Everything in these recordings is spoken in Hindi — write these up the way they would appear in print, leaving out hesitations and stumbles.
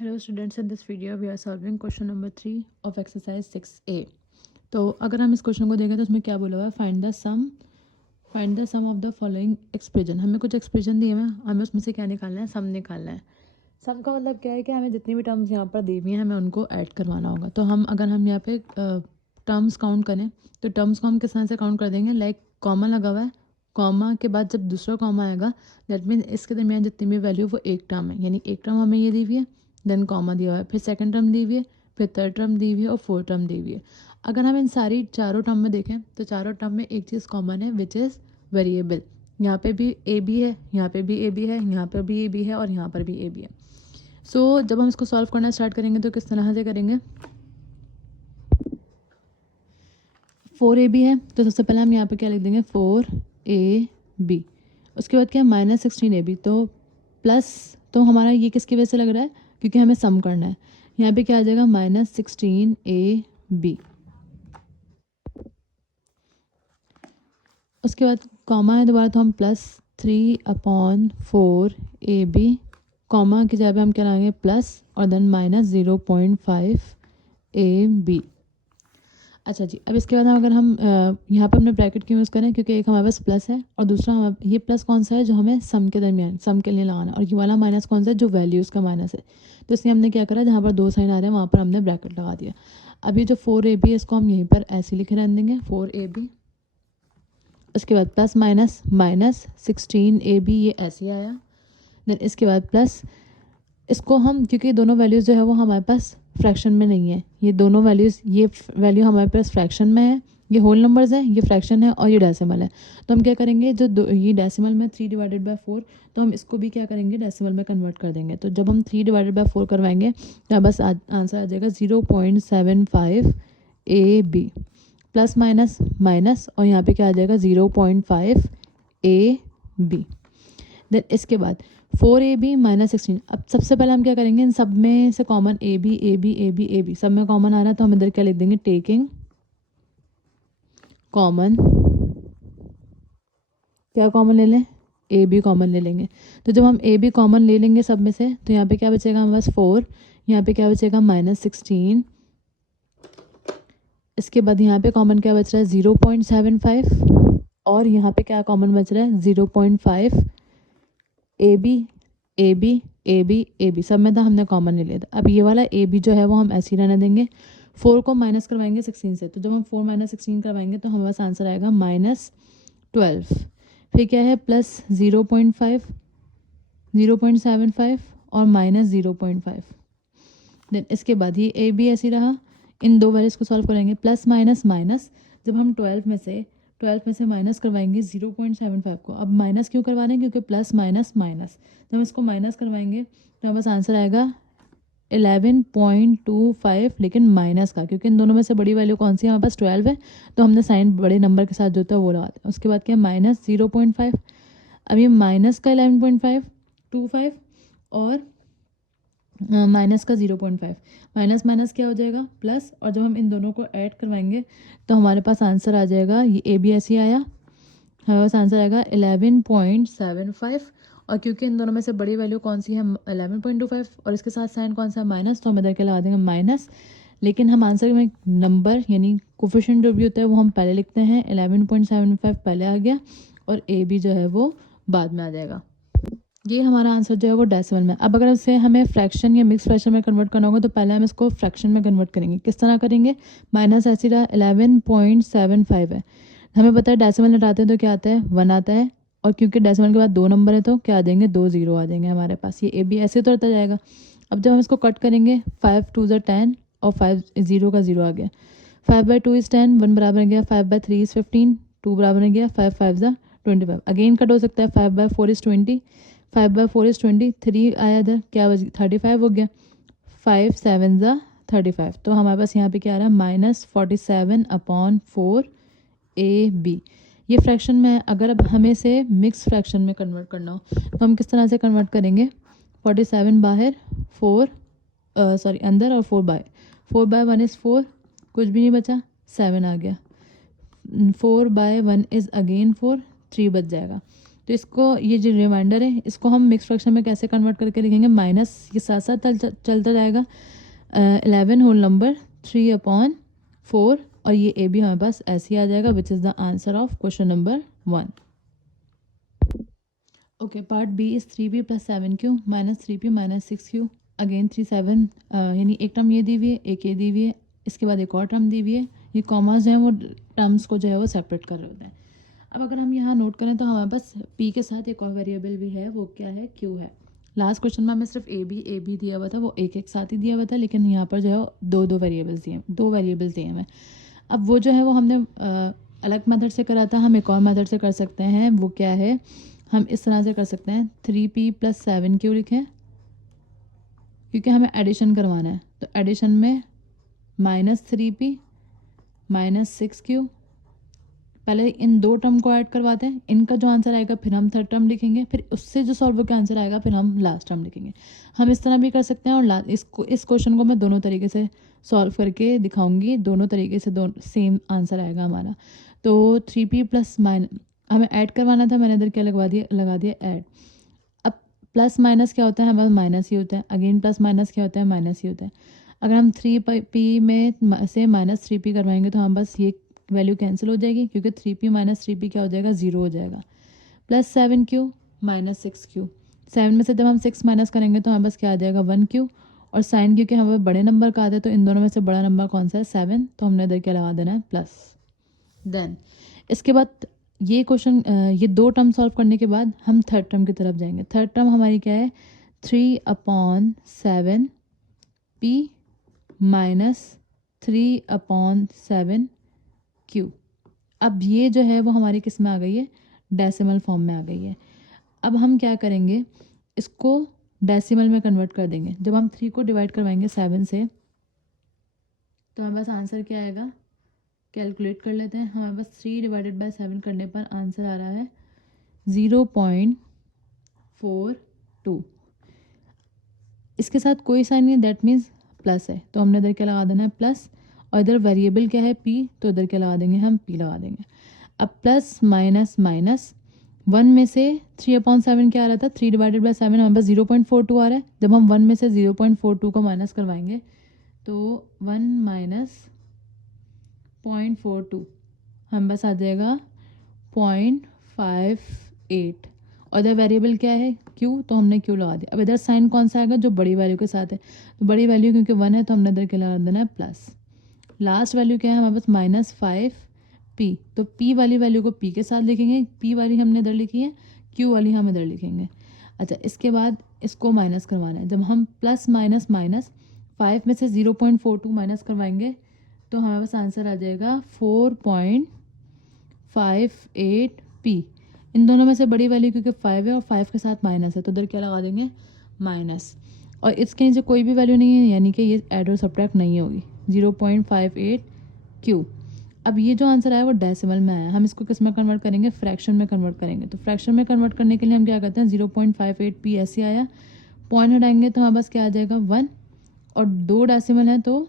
Hello students, in this video we are solving question number 3 of exercise 6A। तो अगर हम इस क्वेश्चन को देखें तो उसमें क्या बोला हुआ है, find the sum of the following expression. हमें कुछ एक्सप्रेशन दिए हुए हैं, हमें उसमें से क्या निकालना है, सम निकालना है। सम का मतलब क्या है कि हमें जितनी भी टर्म्स यहाँ पर दी हुई हैं हमें उनको ऐड करवाना होगा। तो अगर हम यहाँ पे टर्म्स काउंट करें तो टर्म्स को हम किस तरह से काउंट कर देंगे, लाइक कॉमा लगा हुआ है, कॉमा के बाद जब दूसरा कॉमा आएगा दैट मीन इसके दरमियान जितनी भी वैल्यू वो एक टर्म है, यानी एक टर्म हमें ये दी हुई है, देन कॉमा दिया हुआ है, फिर सेकंड टर्म दी हुई है, फिर थर्ड टर्म दी हुई है और फोर्थ टर्म दी हुई है। अगर हम इन सारी चारों टर्म में देखें तो चारों टर्म में एक चीज़ कॉमन है विच इज़ वेरिएबल। यहाँ पे भी ए बी है, यहाँ पे भी ए बी है, यहाँ पर भी ए बी है और यहाँ पर भी ए बी है। सो जब हम इसको सॉल्व करना स्टार्ट करेंगे तो किस तरह से करेंगे, 4ab है तो सबसे पहले हम यहाँ पे क्या लिख देंगे, 4ab। उसके बाद क्या है, -16ab। तो प्लस, तो हमारा ये किसकी वजह से लग रहा है, क्योंकि हमें सम करना है। यहाँ पे क्या आ जाएगा, -16ab। उसके बाद कॉमा है दोबारा, तो हम +3/4ab, कॉमा की जगह पे हम क्या लगाएंगे प्लस और देन -0.5ab। अच्छा जी, अब इसके बाद अगर हम यहाँ पे हमने ब्रैकेट क्यों यूज़ करें, क्योंकि एक हमारे पास प्लस है और दूसरा ये प्लस कौन सा है जो हमें सम के दरमियान सम के लिए लगाना है, और ये वाला माइनस कौन सा है जो वैल्यूज़ का माइनस है। तो इसलिए हमने क्या करा, जहाँ पर दो साइन आ रहे हैं वहाँ पर हमने ब्रैकेट लगा दिया। अब ये जो 4ab है इसको हम यहीं पर ऐसे लिखे रहने देंगे, 4ab। उसके बाद प्लस माइनस -16ab, ये ऐसे आया। देन इसके बाद प्लस, इसको हम क्योंकि दोनों वैल्यूज़ जो है वो हमारे पास फ्रैक्शन में नहीं है, ये दोनों वैल्यूज़, ये वैल्यू हमारे पास फ्रैक्शन में है, ये होल नंबर्स है, ये फ्रैक्शन है और ये डेसिमल है। तो हम क्या करेंगे, ये डेसिमल में 3/4, तो हम इसको भी क्या करेंगे, डेसिमल में कन्वर्ट कर देंगे। तो जब हम 3/4 करवाएंगे तो बस आंसर आ जाएगा 0.75ab, प्लस माइनस माइनस और यहाँ पे क्या आ जाएगा 0.5ab। देन इसके बाद 4ab -16। अब सबसे पहले हम क्या करेंगे, इन सब में से कॉमन ए बी सब में कॉमन आ रहा है, तो हम इधर क्या लिख देंगे, टेकिंग कॉमन, क्या कॉमन ले लें, ए बी कॉमन ले लेंगे। तो जब हम ए बी कॉमन ले लेंगे सब में से तो यहाँ पे क्या बचेगा हमारे पास 4, यहाँ पे क्या बचेगा -16। इसके बाद यहाँ पे कॉमन क्या बच रहा है 0.75 और यहाँ पे क्या कॉमन बच रहा है 0.5। A B A B A B A B सब में था हमने कॉमन ले लिया था। अब ये वाला ए बी जो है वो हम ऐसे ही रहने देंगे। 4 को माइनस करवाएंगे 16 से, तो जब हम 4 - 16 करवाएंगे तो हमारे पास आंसर आएगा -12। फिर क्या है प्लस 0.5 0.75 और -0.5। देन इसके बाद ये ए बी ऐसे ही रहा। इन दो वैल्यूज़ को सॉल्व करेंगे, प्लस माइनस माइनस, जब हम 12 में से माइनस करवाएंगे 0.75 को। अब माइनस क्यों करवा रहे हैं, क्योंकि प्लस माइनस माइनस, जब हम इसको माइनस करवाएंगे तो हमारे पास आंसर आएगा 11.25, लेकिन माइनस का, क्योंकि इन दोनों में से बड़ी वैल्यू कौन सी है, हमारे पास 12 है, तो हमने साइन बड़े नंबर के साथ जो होता है वो लगाते हैं। उसके बाद क्या -0.5। अब ये माइनस का 11.25 और माइनस का 0.5, माइनस माइनस क्या हो जाएगा प्लस, और जब हम इन दोनों को ऐड करवाएंगे तो हमारे पास आंसर आ जाएगा, ये ए बी ऐसे आया, हमारे पास आंसर आएगा 11.75। और क्योंकि इन दोनों में से बड़ी वैल्यू कौन सी है 11.25 और इसके साथ साइन कौन सा है माइनस, तो हम इधर के लगा देंगे माइनस। लेकिन हम आंसर में नंबर यानी कोफिशिएंट जो भी होता है वो हम पहले लिखते हैं, 11.75 पहले आ गया और ए बी जो है वो बाद में आ जाएगा। ये हमारा आंसर जो है वो डेसिमल में। अब अगर इसे हमें फ्रैक्शन या मिक्स फ्रैक्शन में कन्वर्ट करना होगा तो पहले हम इसको फ्रैक्शन में कन्वर्ट करेंगे। किस तरह करेंगे, माइनस ऐसी रहा 11.75 है, हमें पता है डेसिमल हटाते हैं तो क्या आता है 1 आता है, और क्योंकि डेसिमल के बाद 2 नंबर है तो क्या आ जाएंगे 2 0 आ जाएंगे हमारे पास। ये ए बी ऐसे तो रहता जाएगा। अब जब हम इसको कट करेंगे 5 2 ज़ा 10 और 5 0 का 0 आ गया, 5/2 इज़ 10, 1 बराबर गया, 5/3 इज़ 15, 2 बराबर गया, 5 5 ज़ा 25। अगेन कट हो सकता है, 5/4 इज़ 20, 5/4 इज़ 20, 3 आया इधर क्या बच 35 हो गया, 5 7 ज़ा 35। तो हमारे पास यहाँ पे क्या आ रहा है -47/4 ए बी। ये फ्रैक्शन में है। अगर अब हमें से मिक्स फ्रैक्शन में कन्वर्ट करना हो तो हम किस तरह से कन्वर्ट करेंगे, 47 बाहर 4 अंदर और 4/1 इज़ 4, कुछ भी नहीं बचा, 7 आ गया, 4/1 इज़ अगेन 4, 3 बच जाएगा। तो इसको, ये जो रिमाइंडर है इसको हम मिक्स फ्रैक्शन में कैसे कन्वर्ट करके लिखेंगे, माइनस के साथ साथ चलता जाएगा, 11 होल नंबर 3/4, और ये ए भी हमारे पास ऐसे ही आ जाएगा, which is the answer of question number 1। Okay, part B is 3p + 7q - 3p - 6q। Again 3 7, यानी एक टर्म ये दी हुई है, एक ये दी हुई है, इसके बाद एक और टर्म दी हुई है। ये कॉमास जो है वो टर्म्स को जो है वो सेपरेट कर रहे होते हैं। अब अगर हम यहाँ नोट करें तो हमारे पास p के साथ एक और वेरिएबल भी है, वो क्या है, q है। लास्ट क्वेश्चन में हमें सिर्फ ए बी दिया हुआ था, वो एक एक साथ ही दिया हुआ था, लेकिन यहाँ पर जो है दो वेरिएबल्स दिए हमें। अब वो जो है वो हमने अलग मेथड से करा था, हम एक और मेथड से कर सकते हैं। वो क्या है, हम इस तरह से कर सकते हैं, 3p + 7q लिखें, क्योंकि हमें एडिशन करवाना है। तो एडिशन में -3p - 6q, पहले इन दो टर्म को ऐड करवाते हैं, इनका जो आंसर आएगा फिर हम थर्ड टर्म लिखेंगे, फिर उससे जो सॉल्व होकर आंसर आएगा फिर हम लास्ट टर्म लिखेंगे। हम इस तरह भी कर सकते हैं, और इस क्वेश्चन को मैं दोनों तरीके से सॉल्व करके दिखाऊंगी, दोनों तरीके से सेम आंसर आएगा हमारा। तो 3p + हमें ऐड करवाना था, मैंने इधर क्या लगा दिया ऐड। अब प्लस माइनस क्या होता है, हमारा माइनस ही होता है, अगेन प्लस माइनस क्या होता है, माइनस ही होता है। अगर हम 3p में से -3p करवाएंगे तो हम बस ये वैल्यू कैंसिल हो जाएगी, क्योंकि 3p - 3p क्या हो जाएगा, 0 हो जाएगा। +7q - 6q, 7 में से जब हम 6 माइनस करेंगे तो हमारे पास क्या आ जाएगा, 1q। और साइन क्योंकि हमें बड़े नंबर का आता है, तो इन दोनों में से बड़ा नंबर कौन सा है, 7, तो हमने इधर क्या लगा देना है, प्लस। देन इसके बाद ये क्वेश्चन, ये दो टर्म सॉल्व करने के बाद हम थर्ड टर्म की तरफ जाएंगे। थर्ड टर्म हमारी क्या है, 3/7p - 3/7q। अब ये जो है वो हमारी किस में आ गई है, डेसिमल फॉर्म में आ गई है। अब हम क्या करेंगे, इसको डेसिमल में कन्वर्ट कर देंगे। जब हम 3 को डिवाइड करवाएंगे 7 से, तो हमारे पास आंसर क्या आएगा, कैलकुलेट कर लेते हैं। हमारे पास 3/7 करने पर आंसर आ रहा है 0.42। इसके साथ कोई साइन नहीं, दैट मीन्स प्लस है, तो हमने इधर क्या लगा देना है, प्लस। और इधर वेरिएबल क्या है, p, तो इधर क्या लगा देंगे, हम p लगा देंगे। अब प्लस माइनस माइनस, 1 में से 3/7 क्या आ रहा था, 3/7 हमारे पास 0.42 आ रहा है। जब हम 1 में से 0.42 को माइनस करवाएंगे तो 1 - 0.42 हम बस आ जाएगा 0.58। और इधर वेरिएबल क्या है, q, तो हमने q लगा दिया। अब इधर साइन कौन सा आएगा, जो बड़ी वैल्यू के साथ है, तो बड़ी वैल्यू क्योंकि 1 है तो हमने इधर क्या लगा देना है, प्लस। लास्ट वैल्यू क्या है हमारे पास, -5p, तो p वाली वैल्यू को p के साथ लिखेंगे, p वाली हमने इधर लिखी है, q वाली हम इधर लिखेंगे। अच्छा, इसके बाद इसको माइनस करवाना है। जब हम प्लस माइनस माइनस 5 में से 0.42 माइनस करवाएंगे तो हमारे पास आंसर आ जाएगा 4.58p। इन दोनों में से बड़ी वैल्यू क्योंकि 5 है और 5 के साथ माइनस है, तो इधर क्या लगा देंगे, माइनस। और इसके नीचे कोई भी वैल्यू नहीं है, यानी कि ये ऐड और सब्ट्रैक्ट नहीं होगी, 0.58q। अब ये जो आंसर आया वो डेसिमल में आया, हम इसको किस में कन्वर्ट करेंगे, फ्रैक्शन में कन्वर्ट करेंगे। तो फ्रैक्शन में कन्वर्ट करने के लिए हम क्या करते हैं, 0.58p ऐसे आया, पॉइंट हटाएंगे तो हमारे पास क्या आ जाएगा, 1। और 2 डेसिमल है तो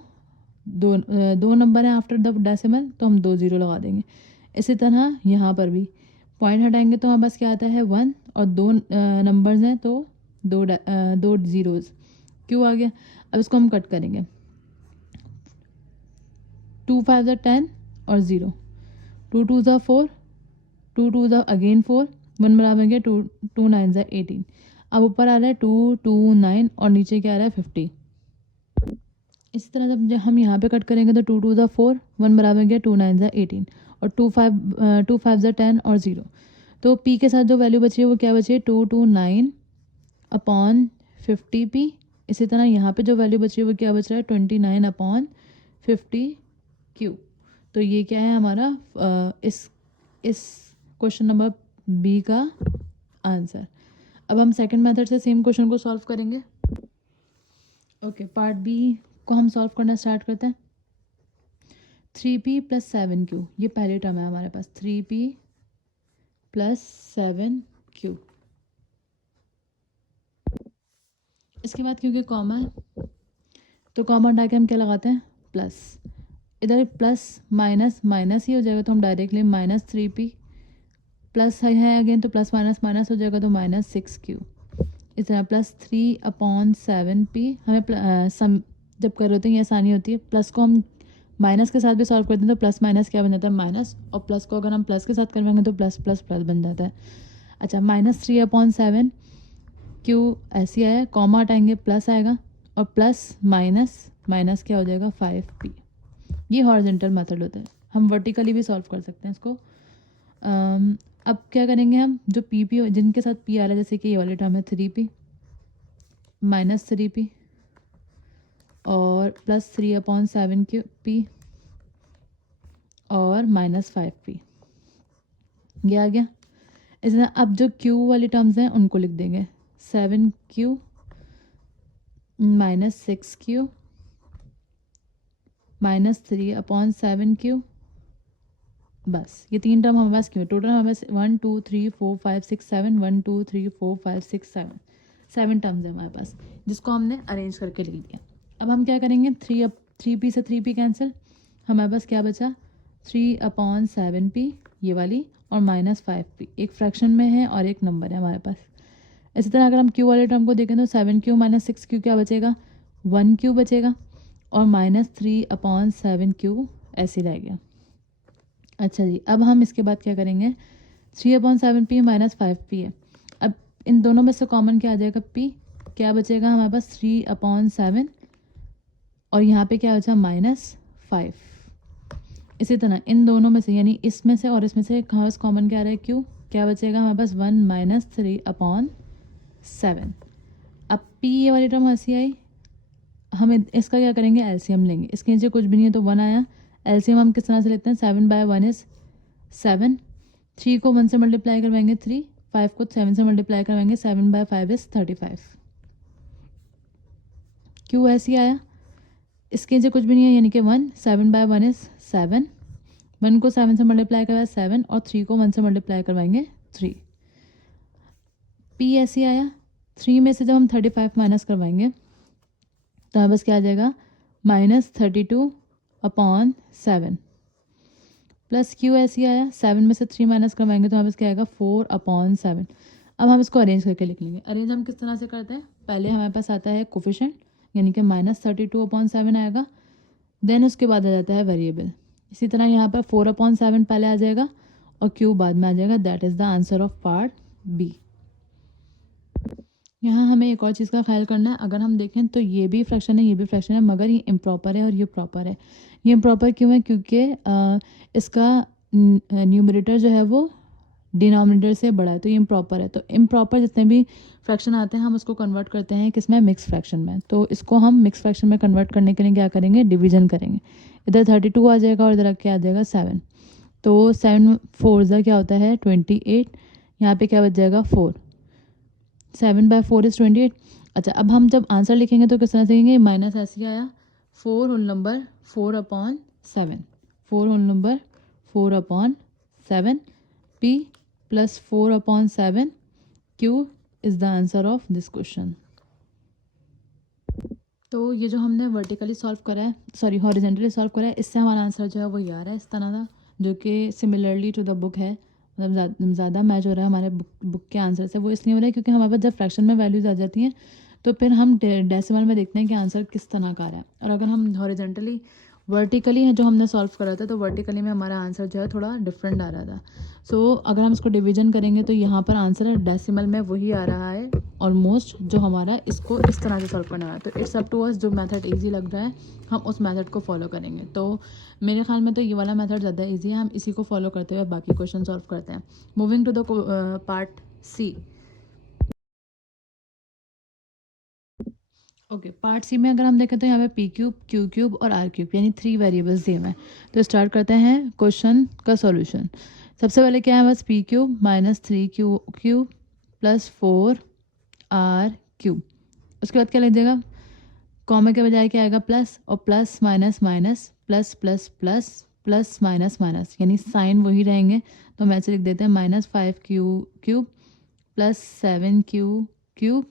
दो नंबर है आफ्टर द डेसिमल, तो हम 2 0 लगा देंगे। इसी तरह यहाँ पर भी पॉइंट हटाएंगे तो हमारे पास क्या आता है, 1, और 2 नंबर्स हैं तो दो ज़ीरोज़, क्यों आ गया। अब इसको हम कट करेंगे, 2 5 10 और 0, 2 2 4, 2 2 अगेन 4, 1 बराबर गया 2 2 9 18। अब ऊपर आ रहा है 2 2 9 और नीचे क्या आ रहा है, 50। इसी तरह जब हम यहाँ पे कट करेंगे तो 2 2 4, 1 बराबर गया 2 9 18, और 2 5 10 और 0। तो p के साथ जो वैल्यू बची है वो क्या बची है, 229/50p। इसी तरह यहाँ पे जो वैल्यू बची है वो क्या बच रहा है, 29/50q। तो ये क्या है हमारा इस क्वेश्चन नंबर बी का आंसर। अब हम सेकंड मेथड से सेम क्वेश्चन को सॉल्व करेंगे। ओके, पार्ट बी को हम सॉल्व करना स्टार्ट करते हैं। 3p + 7q, ये पहले टर्म है हमारे पास, 3p + 7q। इसके बाद क्योंकि कॉमन, तो कॉमन हटा के हम क्या लगाते हैं, प्लस। इधर प्लस माइनस माइनस ही हो जाएगा, तो हम डायरेक्टली -3p प्लस है अगेन, तो प्लस माइनस माइनस हो जाएगा, तो -6q। इस तरह +3/7p। हमें सम जब कर रहे होते हैं ये आसानी होती है, प्लस को हम माइनस के साथ भी सॉल्व करते हैं तो प्लस माइनस क्या बन जाता है, माइनस, और प्लस को अगर हम प्लस के साथ करवाएंगे तो प्लस प्लस प्लस बन जाता है। अच्छा, -3/7 क्यू ऐसे आया, कॉमा हटाएंगे प्लस आएगा, और प्लस माइनस माइनस क्या हो जाएगा, 5p। ये हॉरिजॉन्टल मेथड होता है। हम वर्टिकली भी सॉल्व कर सकते हैं इसको। अब क्या करेंगे हम, जो पी जिनके साथ पी आ रहा है, जैसे कि ये वाले टर्म है 3p -3p और +3/7p और -5p, ये आ गया। इस तरह अब जो q वाली टर्म्स हैं उनको लिख देंगे, 7q -6q -3/7q। बस ये 3 टर्म हमारे पास क्यों, टोटल हमारे पास 1 2 3 4 5 6 7 1 2 3 4 5 6 7 टर्म्स है हमारे पास, जिसको हमने अरेंज करके लिख दिया। अब हम क्या करेंगे, 3p से 3p कैंसिल, हमारे पास क्या बचा, 3/7p ये वाली और -5p, एक फ्रैक्शन में है और एक नंबर है हमारे पास। इसी तरह अगर हम q वाले टर्म को देखें तो 7q -6q क्या बचेगा, 1q बचेगा, और -3/7q ऐसे रह गया। अच्छा जी, अब हम इसके बाद क्या करेंगे, 3/7p -5p है। अब इन दोनों में से कॉमन क्या आ जाएगा, p, क्या बचेगा हमारे पास 3/7, और यहाँ पे क्या बचा -5। इसी तरह इन दोनों में से, यानी इसमें से और इसमें से खास कॉमन क्या आ रहा है, q, क्या बचेगा हमारे पास 1 -3/7। अब p ये वाली टर्म ऐसी आई, हम इसका क्या करेंगे, एलसीएम लेंगे। इसके नीचे कुछ भी नहीं है तो 1 आया, एलसीएम हम किस तरह से लेते हैं, 7/1 इज 7, 3 को 1 से मल्टीप्लाई करवाएंगे 3, 5 को 7 से मल्टीप्लाई करवाएंगे 7/5 इज 35। क्यों ऐसी आया, इसके नीचे कुछ भी नहीं है, यानी कि 1, 7/1 इज 7, 1 को 7 से मल्टीप्लाई करवाया 7, और 3 को 1 से मल्टीप्लाई करवाएंगे 3। p ऐसी आया, 3 में से जब हम 35 माइनस करवाएंगे तो हमारे पास क्या आ जाएगा, -32/7, प्लस क्यू ऐसी आया, 7 में से 3 माइनस करवाएंगे तो हमारे पास क्या आएगा, 4/7। अब हम इसको अरेंज करके लिख लेंगे। अरेंज हम किस तरह से करते हैं, पहले हमारे पास आता है कोफिशिएंट, यानी कि -32/7 आएगा, देन उसके बाद आ जाता है वेरिएबल। इसी तरह यहाँ पर 4/7 पहले आ जाएगा और क्यू बाद में आ जाएगा। That is the answer of part B. यहाँ हमें एक और चीज़ का ख्याल करना है, अगर हम देखें तो ये भी फ्रैक्शन है, ये भी फ्रैक्शन है, मगर ये इम्प्रॉपर है और ये प्रॉपर है। ये इम्प्रॉपर क्यों है, क्योंकि इसका न्यूमरेटर जो है वो डिनोमिनेटर से बड़ा है, तो ये इम्प्रॉपर है। तो इम्प्रॉपर जितने भी फ्रैक्शन आते हैं हम उसको कन्वर्ट करते हैं किसमें, मिक्स फ्रैक्शन में। तो इसको हम मिक्स फ्रैक्शन में कन्वर्ट करने के लिए क्या करेंगे, डिवीजन करेंगे। इधर 32 आ जाएगा और इधर क्या आ जाएगा, 7। तो 7 4 क्या होता है, 28। यहाँ पे क्या बच जाएगा, 4। 7/4 इज़ 28। अच्छा, अब हम जब आंसर लिखेंगे तो किस तरह से लिखेंगे, माइनस ऐसे आया, 4 whole number 4/7, 4 whole number 4/7, p plus 4/7 q is the answer of this question. तो ये जो हमने वर्टिकली सॉल्व करा है, सॉरी हॉरिजेंटली सॉल्व करा है, इससे हमारा आंसर जो है वो ये आ रहा है इस तरह का, जो कि सिमिलरली टू द बुक है, मतलब ज़्यादा मैच हो रहा है हमारे बुक के आंसर से। वो इसलिए हो रहा है क्योंकि हमारे पास जब फ्रैक्शन में वैल्यूज़ आ जाती हैं तो फिर हम डेसिमल में देखते हैं कि आंसर किस तरह का आ रहा है। और अगर हम हॉरिजेंटली वर्टिकली है जो हमने सॉल्व करा था, तो वर्टिकली में हमारा आंसर जो है थोड़ा डिफरेंट आ रहा था। सो अगर हम इसको डिवीजन करेंगे तो यहाँ पर आंसर डेसिमल में वही आ रहा है ऑलमोस्ट, जो हमारा इसको इस तरह से सॉल्व करना है। तो इट्स अप टू अस, जो मेथड इजी लग रहा है हम उस मेथड को फॉलो करेंगे। तो मेरे ख्याल में तो ये वाला मेथड ज़्यादा इजी है, हम इसी को फॉलो करते हुए बाकी क्वेश्चन सॉल्व करते हैं। Moving to the part C. Okay, part C में अगर हम देखें तो यहाँ पे पी क्यूब, क्यू क्यूब और आर क्यूब यानी 3 वेरिएबल्स दिए हुए हैं। तो स्टार्ट करते हैं क्वेश्चन का सॉल्यूशन। सबसे पहले क्या है, बस P cube -3 cube plus 4 R cube. उसके बाद क्या लिख देगा, कॉमा के बजाय क्या आएगा, प्लस, और plus minus minus plus plus plus plus minus minus, यानी साइन वही रहेंगे। तो हम ऐसे लिख देते हैं -5 cube plus 7 cube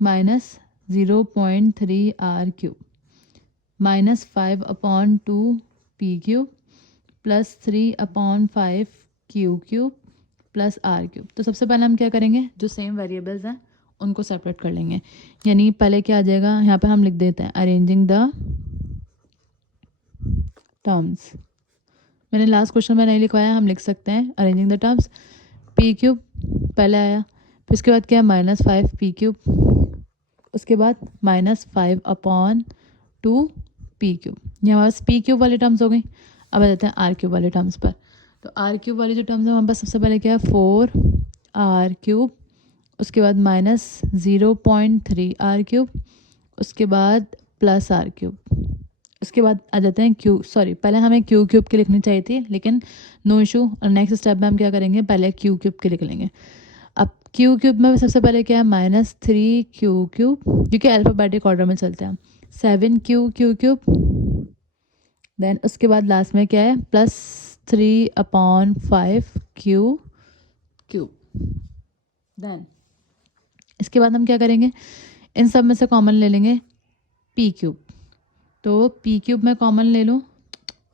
minus 0.3 R cube -5/2 p cube plus 3/5 Q cube plus R cube. तो सबसे पहले हम क्या करेंगे, जो सेम वेरिएबल्स हैं उनको सेपरेट कर लेंगे। यानी पहले क्या आ जाएगा, यहाँ पे हम लिख देते हैं अरेंजिंग द टर्म्स। मैंने लास्ट क्वेश्चन में नहीं लिखवाया, हम लिख सकते हैं arranging the terms. P cube पहले आया, फिर उसके बाद क्या है -5 पी क्यूब, उसके बाद -5/2 पी क्यूब। ये हमारे पास पी क्यूब वाली टर्म्स हो गई। अब आ जाते हैं आर क्यूब वाले टर्म्स पर। तो आर क्यूब वाली जो टर्म्स है हमारे पास सबसे पहले क्या है 4 आर क्यूब, उसके बाद -0.3 आर क्यूब, उसके बाद प्लस आर क्यूब, उसके बाद आ जाते हैं पहले हमें क्यू क्यूब की लिखनी चाहिए थी, लेकिन नो इशू। और नेक्स्ट स्टेप में हम क्या करेंगे, पहले क्यू क्यूब की लिख लेंगे। अब क्यू क्यूब में सबसे पहले क्या है -3 क्यू क्यूब, क्योंकि अल्फ़ाबेटिक ऑर्डर में चलते हैं हम। 7 क्यू क्यूब, देन उसके बाद लास्ट में क्या है +3/5 क्यू क्यूब। देन इसके बाद हम क्या करेंगे, इन सब में से कॉमन ले लेंगे पी क्यूब। तो पी क्यूब में कॉमन ले लूँ,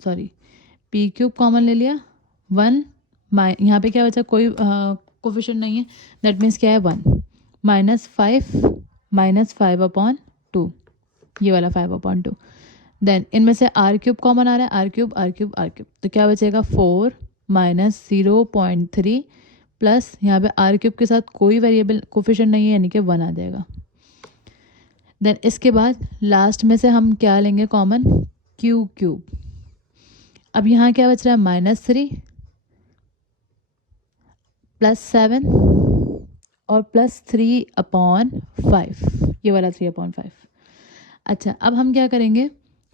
पी क्यूब कॉमन ले लिया 1, यहाँ पे क्या बचा, कोई कोफिशिएंट नहीं है, दैट मीन्स क्या है 1 -5/2, ये वाला 5/2। देन इनमें से आर क्यूब कॉमन आ रहा है, R cube R cube R cube, तो क्या बचेगा 4 -0.3 प्लस यहाँ पे आर क्यूब के साथ कोई वेरिएबल कोफिशिएंट नहीं है, यानी कि 1 आ जाएगा। देन इसके बाद लास्ट में से हम क्या लेंगे कॉमन, क्यू क्यूब। अब यहाँ क्या बच रहा है -3 +7 और +3/5, ये वाला 3/5। अच्छा, अब हम क्या करेंगे,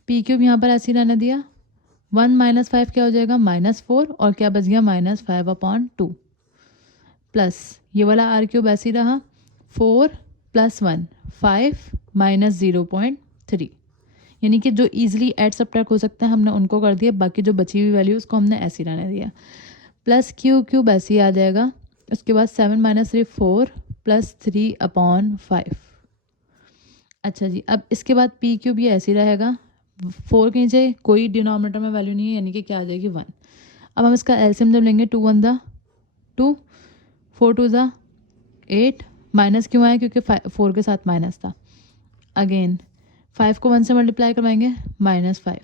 पी क्यूब यहाँ पर ऐसे ही रहने दिया, 1 - 5 क्या हो जाएगा -4, और क्या बच गया -5/2 प्लस ये वाला आर क्यूब ऐसे ही रहा, 4 + 1 5 -0.3, यानी कि जो ईजिली ऐड सब्ट्रैक्ट हो सकते हैं हमने उनको कर दिया, बाकी जो बची हुई वैल्यू उसको हमने ऐसे ही रहने दिया। प्लस क्यू क्यूब ऐसे ही आ जाएगा, उसके बाद 7 - 3 4 +3/5। अच्छा जी, अब इसके बाद पी क्यूब ये ऐसे ही रहेगा, 4 के नीचे कोई डिनोमिनेटर में वैल्यू नहीं है, यानी कि क्या आ जाएगी 1। अब हम इसका एलसीएम जब लेंगे 2 1 दा 2, 4 2 दा 8, माइनस क्यों आया, क्योंकि 4 के साथ माइनस था। अगेन 5 को 1 से मल्टीप्लाई करवाएंगे -5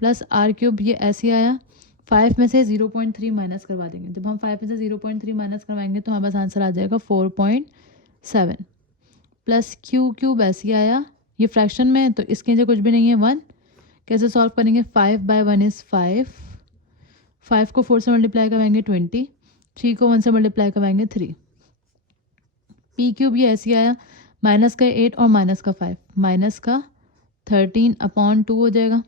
प्लस आर क्यूब, ये ऐसे ही आया, 5 में से 0.3 माइनस करवा देंगे। जब हम 5 में से 0.3 माइनस करवाएंगे तो हमारे पास आंसर आ जाएगा 4.7 प्लस क्यू क्यूब ऐसे ही आया, ये फ्रैक्शन में है तो इसके नीचे कुछ भी नहीं है 1। कैसे सॉल्व करेंगे, 5/1 इज़ 5, 5 को 4 से मल्टीप्लाई करवाएंगे 20, 3 को 1 से मल्टीप्लाई करवाएंगे 3। पी क्यूब ये ऐसे ही आया, माइनस का 8 और माइनस का 5, माइनस का 13/2 हो जाएगा,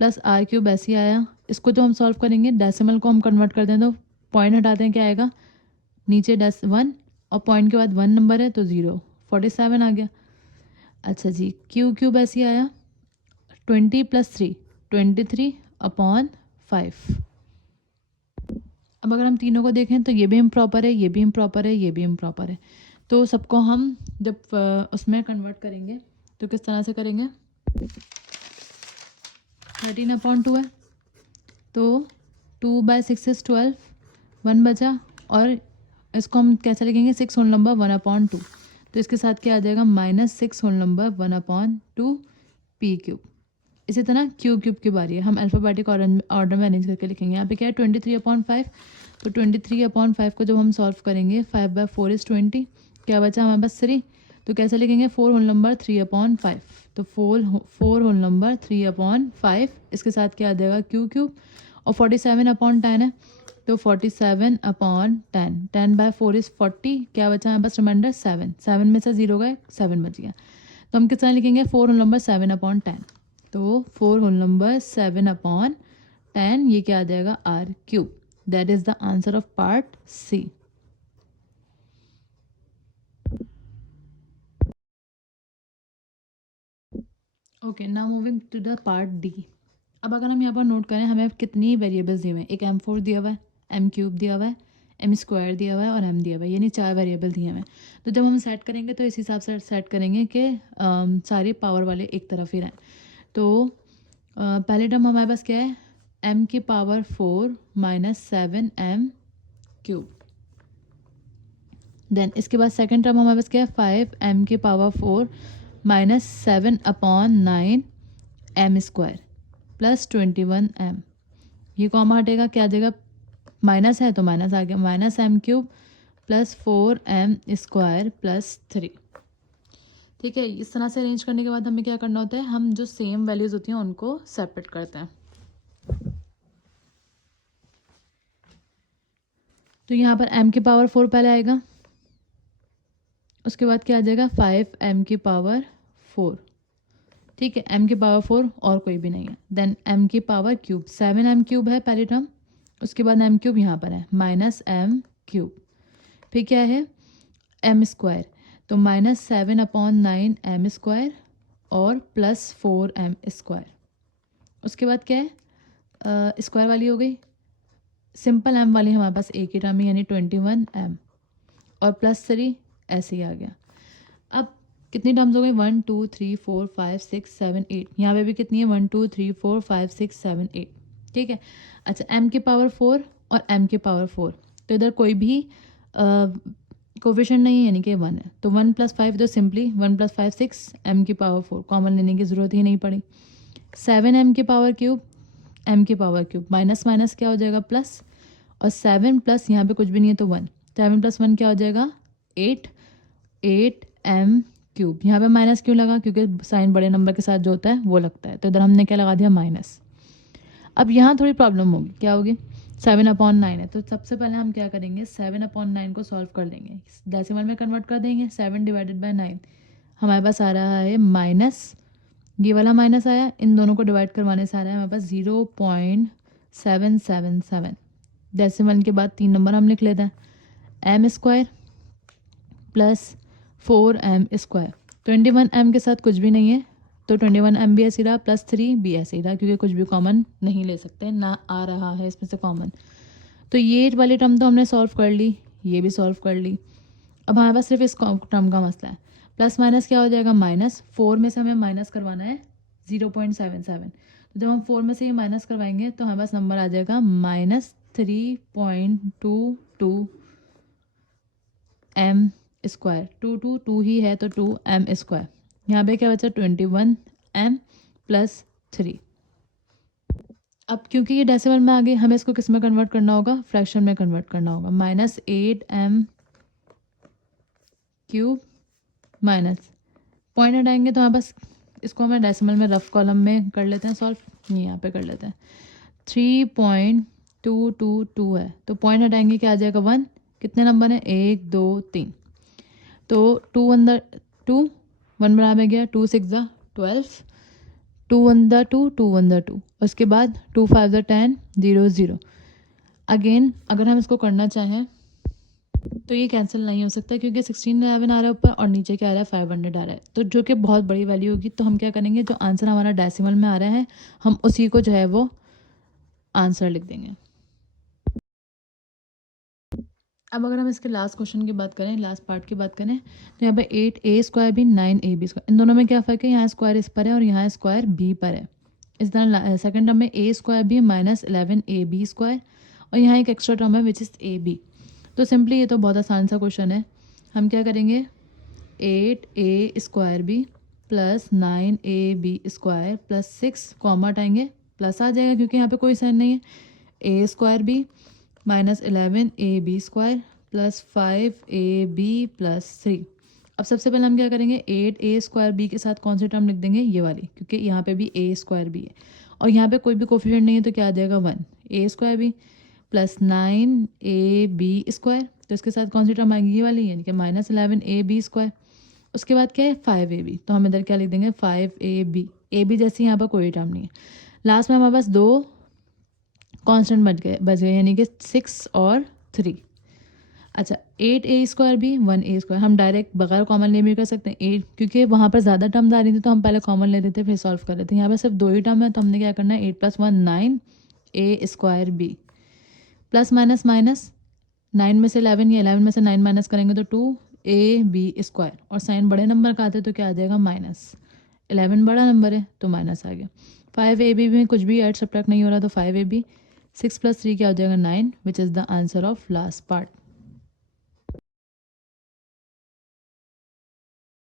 प्लस आर क्यूब ऐसे ही आया। इसको जो हम सॉल्व करेंगे, डेसिमल को हम कन्वर्ट कर दें तो पॉइंट हटाते हैं, क्या आएगा नीचे 1 और पॉइंट के बाद 1 नंबर है तो 0, 47 आ गया। अच्छा जी, क्यू क्यूब ऐसे ही आया, 20 + 3 23/5। अब अगर हम तीनों को देखें तो ये भी इम्प्रॉपर है, ये भी इम्प्रॉपर है, ये भी इम्प्रॉपर है। तो सबको हम जब उसमें कन्वर्ट करेंगे तो किस तरह से करेंगे, 13/2 है तो 2/6 इज़ 12, 1 बचा, और इसको हम कैसे लिखेंगे, 6 होल नंबर 1/2, तो इसके साथ क्या आ जाएगा -6 होल नंबर 1/2 पी क्यूब। इसी तरह क्यू क्यूब की बारी है, हम अल्फ़ाबेटिक ऑर्डर में अरेंज करके लिखेंगे। यहाँ पे क्या है 23/5, तो 23/5 को जब हम सॉल्व करेंगे 5/4 इज़ 20, क्या बचा हमारे पास 3, तो कैसे लिखेंगे 4 होल नंबर 3/5, तो 4 होल नंबर 3/5, इसके साथ क्या आ जाएगा क्यू क्यूब, और 47/10 है तो 47/10, 10/4 इज़ 40, क्या बचा हमारे पास रिमाइंडर 7, 7 में से 0 गए 7 बच गया, तो हम किस तरह लिखेंगे 4 होल नंबर 7/10, तो 4 होल नंबर 7/10, ये क्या आ जाएगा R cube. That is the answer of part C. Okay, now moving to the part D. अब अगर हम यहाँ पर नोट करें, हमें कितनी वेरिएबल्स दिए हुए हैं, एक m4 दिया हुआ है, m क्यूब दिया हुआ है, m² दिया हुआ है और m दिया हुआ है, यानी 4 वेरिएबल दिए हुए हैं। तो जब हम सेट करेंगे तो इस हिसाब से सेट करेंगे कि सारे पावर वाले एक तरफ ही रहें। तो पहले टर्म हमारे पास क्या है, m⁴ - 7m³ देन इसके बाद सेकंड टर्म हमारे पास क्या है 5m⁴ minus 7/9 m² plus 21m। ये कॉमा हटेगा, क्या आ जाएगा, माइनस है तो माइनस आ गया, -m³ प्लस 4m² प्लस 3। ठीक है, इस तरह से अरेंज करने के बाद हमें क्या करना होता है, हम जो सेम वैल्यूज़ होती हैं उनको सेपरेट करते हैं। तो यहाँ पर m⁴ पहले आएगा, उसके बाद क्या आ जाएगा 5m⁴। ठीक है, m⁴ और कोई भी नहीं है। देन m⁵, 7m³ है पहली टर्म, उसके बाद m³ यहाँ पर है -m³, फिर क्या है m², तो -7/9 m² और प्लस 4m²। उसके बाद क्या है स्क्वायर वाली हो गई, सिंपल m वाली हमारे पास एक ही टर्म है यानी 21m और प्लस 3 ऐसे ही आ गया। अब कितनी टर्म्स हो गई 1 2 3 4 5 6 7 8, यहाँ पे भी कितनी है 1 2 3 4 5 6 7 8। ठीक है, अच्छा m⁴ और m⁴, तो इधर कोई भी कोफिशिएंट नहीं है यानी कि 1 है, तो 1 + 5 तो सिंपली 1 + 5 6 m⁴, कॉमन लेने की ज़रूरत ही नहीं पड़ी। 7m⁴, m⁴, माइनस माइनस क्या हो जाएगा प्लस, और 7 प्लस यहाँ पे कुछ भी नहीं है तो 1, 7 + 1 क्या हो जाएगा 8, 8m³। यहाँ पे माइनस क्यों लगा, क्योंकि साइन बड़े नंबर के साथ जो होता है वो लगता है, तो इधर हमने क्या लगा दिया माइनस। अब यहाँ थोड़ी प्रॉब्लम होगी, क्या होगी 7/9 है, तो सबसे पहले हम क्या करेंगे 7/9 को सॉल्व कर देंगे, डेसिमल में कन्वर्ट कर देंगे। 7/9 हमारे पास आ रहा है माइनस, ये वाला माइनस आया, इन दोनों को डिवाइड करवाने से आ रहा है हमारे पास 0.777। डेसिमल के बाद 3 नंबर हम लिख लेते हैं, m² प्लस 4m²। 21m के साथ कुछ भी नहीं है तो 21m भी ऐसे रहा, प्लस 3 भी ऐसे ही रहा, क्योंकि कुछ भी कॉमन नहीं ले सकते, ना आ रहा है इसमें से कॉमन। तो ये वाली टर्म तो हमने सॉल्व कर ली, ये भी सॉल्व कर ली। अब हमारे पास सिर्फ इस टर्म का मसला है, प्लस माइनस क्या हो जाएगा माइनस, 4 में से हमें माइनस करवाना है 0.77, तो जब हम 4 में से ये माइनस करवाएंगे तो हमारे पास नंबर आ जाएगा -3.22 m²। 2 ही है तो 2m²। यहाँ पे क्या बचा 21m प्लस 3। अब क्योंकि ये डेसिमल में आ गई, हमें इसको किस में कन्वर्ट करना होगा, फ्रैक्शन में कन्वर्ट करना होगा। -8m³ माइनस पॉइंट हटाएंगे तो हमारे पास, इसको हमें डेसिमल में रफ कॉलम में कर लेते हैं सॉल्व, ये यहाँ पे कर लेते हैं। 3.222 है, तो पॉइंट हटाएंगे क्या आ जाएगा 1, कितने नंबर हैं 1 2 3, तो 2 अंदर 2, 1 बराबर गया 2 6 12, 2 अंदर 2, 2 अंदर 2, उसके बाद 2 5 10 0 0। अगेन अगर हम इसको करना चाहें तो ये कैंसिल नहीं हो सकता, क्योंकि 1611 आ रहा है ऊपर और नीचे क्या आ रहा है 500 आ रहा है, तो जो कि बहुत बड़ी वैल्यू होगी। तो हम क्या करेंगे, जो आंसर हमारा डेसिमल में आ रहा है हम उसी को जो है वो आंसर लिख देंगे। अब अगर हम इसके लास्ट क्वेश्चन की बात करें, लास्ट पार्ट की बात करें, तो यहाँ पे 8a² भी 9ab², इन दोनों में क्या फ़र्क है, यहाँ स्क्वायर इस पर है और यहाँ स्क्वायर b पर है। इस तरह सेकंड टर्म में a² भी -11ab² और यहाँ एक एक्स्ट्रा टर्म है विच इज़ ab। तो सिंपली ये तो बहुत आसान सा क्वेश्चन है, हम क्या करेंगे 8a² भी प्लस 9ab² प्लस 6 कॉमा हटाएंगे, प्लस आ जाएगा क्योंकि यहाँ पे कोई साइन नहीं है, a² भी -11ab² प्लस 5ab प्लस 3। अब सबसे पहले हम क्या करेंगे 8a² के साथ कौन सी टर्म लिख देंगे, ये वाली, क्योंकि यहाँ पे भी a² भी है और यहाँ पे कोई भी कोफिशिएंट नहीं है, तो क्या आ जाएगा 1, a² भी प्लस 9ab², तो इसके साथ कौन सी टर्म आएगी, ये वाली, यानी कि -11ab²। उसके बाद क्या है 5ab, तो हम इधर क्या लिख देंगे 5ab, ab जैसे यहाँ पर कोई टर्म नहीं है। लास्ट में हमारे पास 2 कांस्टेंट बच गए यानी कि 6 और 3। अच्छा 8a² भी 1a², हम डायरेक्ट बगैर कॉमन ले भी कर सकते हैं 8, क्योंकि वहाँ पर ज़्यादा टर्म्स आ रही थी तो हम पहले कॉमन ले लेते फिर सॉल्व कर लेते हैं। यहाँ पर सिर्फ 2 ही टर्म है, तो हमने क्या करना है 8 + 1 9a² b plus minus minus 9 में से 11 या 11 में से 9 माइनस करेंगे तो 2ab² और साइन बड़े नंबर का आते तो क्या आ जाएगा माइनस, 11 बड़ा नंबर है तो माइनस आ गया। 5ab में कुछ भी ऐड सब्ट्रैक्ट नहीं हो रहा तो 5ab, 6 + 3 क्या हो जाएगा 9, विच is the answer of last part.